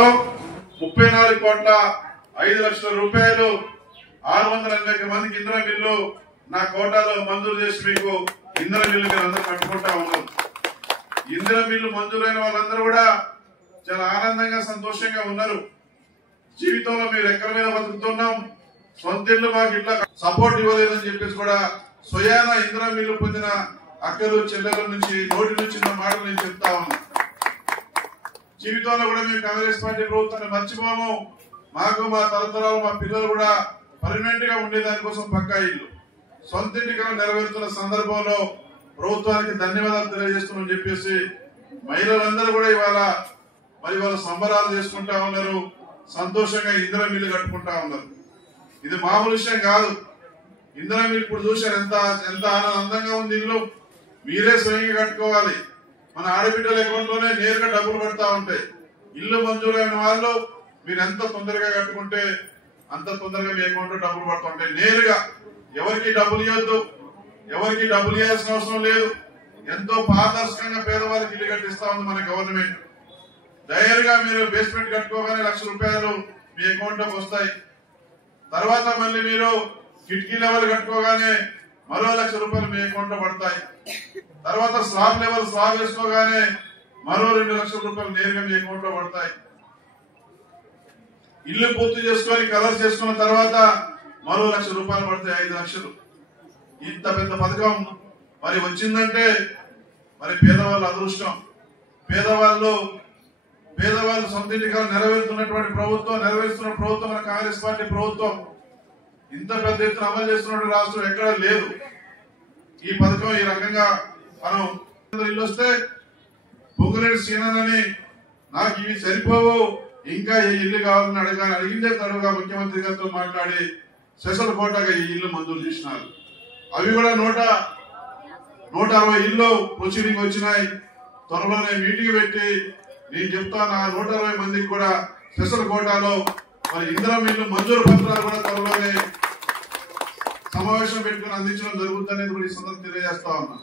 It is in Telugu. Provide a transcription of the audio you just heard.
లో 34,05,00,000 రూపాయలు 680 మందికి ఇంధన బిల్లు నా కోటాలో మంజూరు చేసి మీకు ఇంధన బిల్లు మీరు అందరూ కట్టుకుంటా ఉన్నారు. ఇంధన బిల్లు మంజూరైన వాళ్ళందరూ కూడా చాలా ఆనందంగా సంతోషంగా ఉన్నారు. జీవితంలో మీరు ఎక్కడి మీద బతుకుతున్నాం, సొంత ఇల్లు మాకు ఇట్లా సపోర్ట్ ఇవ్వలేదని చెప్పేసి కూడా స్వయాన ఇంధన బిల్లు పొందిన అక్కలు చెల్లెల నుంచి నోటి నుంచి ఉన్న మాటలు నేను చెప్తా ఉన్నా. జీవితంలో కూడా మేము కాంగ్రెస్ పార్టీ ప్రభుత్వాన్ని మర్చిపోము. మాకు మా తరతరాలు మా పిల్లలు కూడా పర్మనెంట్ గా ఉండే దానికోసం పక్కా ఇల్లు సొంత ఇంటికి నెరవేరుతున్న సందర్భంలో ప్రభుత్వానికి ధన్యవాదాలు తెలియజేస్తున్నామని చెప్పేసి మహిళలందరూ కూడా ఇవాళ సంబరాలు చేసుకుంటా ఉన్నారు. సంతోషంగా ఇంధన బిల్లు కట్టుకుంటా ఉన్నారు. ఇది మామూలు విషయం కాదు. ఇంధన బిల్లు ఇప్పుడు చూశారు ఎంత ఆనందంగా ఉంది. ఇల్లు మీరే స్వయంగా కట్టుకోవాలి. మన ఆడబిడ్డల అకౌంట్ లోనే నేరుగా డబ్బులు పడతా ఉంటాయి. ఇల్లు మంజూరైన వాళ్ళు మీరు ఎంత తొందరగా కట్టుకుంటే అంత తొందరగా మీ అకౌంట్ లో డబ్బులు పడుతూ ఉంటాయి. నేరుగా ఎవరికి డబ్బులు ఇవ్వద్దు, ఎవరికి డబ్బులు ఇవ్వాల్సిన అవసరం లేదు. ఎంతో పారదర్శకంగా పేదవాళ్ళకి ఇల్లు కట్టిస్తా ఉంది మన గవర్నమెంట్. డైరెక్ట్గా మీరు బేస్మెంట్ కట్టుకోగానే ₹1,00,000 మీ అకౌంట్ లోకి వస్తాయి. తర్వాత మళ్ళీ మీరు కిటికీ లెవెల్ కట్టుకోగానే మరో ₹1,00,000 మీ అకౌంట్ లో పడతాయి. తర్వాత స్లాబ్ వేసుకోగానే మరో ₹2,00,000 నేరుగా మీ అకౌంట్ లో పడతాయి. ఇల్లు పూర్తి చేసుకొని కలర్స్ చేసుకున్న తర్వాత మరో ₹1,00,000 పడతాయి. 5,00,000. ఇంత పెద్ద పథకం మరి వచ్చిందంటే మరి పేదవాళ్ళ అదృష్టం. పేదవాళ్ళు సొంత ఇంటికి నెరవేరుస్తున్న ప్రభుత్వం మన కాంగ్రెస్ పార్టీ ప్రభుత్వం. ఇంత పెద్ద ఎత్తున అమలు చేస్తున్న రాష్ట్రం ఎక్కడా లేదు. ఈ పథకం ఈ రకంగా మనం ఇల్లు వస్తే పొంగులేటి శ్రీనాథని నాకు ఇవి సరిపోవు, ఇంకా ఈ ఇల్లు కావాలని అడిగిందే తడుగా ముఖ్యమంత్రి గారితో మాట్లాడి స్పెషల్ కోటాగా ఈ ఇల్లు మంజూరు చేసినారు. అవి కూడా 160 ఇల్లు ప్రొసీడింగ్ వచ్చినాయి. త్వరలోనే మీటింగ్ పెట్టి నేను చెప్తాను, ఆ 160 మందికి కూడా స్పెషల్ కోటాలో మరి ఇంధన బిల్లు మంజూరు పత్రాలు కూడా త్వరలోనే సమావేశం పెట్టుకుని అందించడం జరుగుతుందనేది కూడా ఈ సందర్భంగా తెలియజేస్తా ఉన్నా.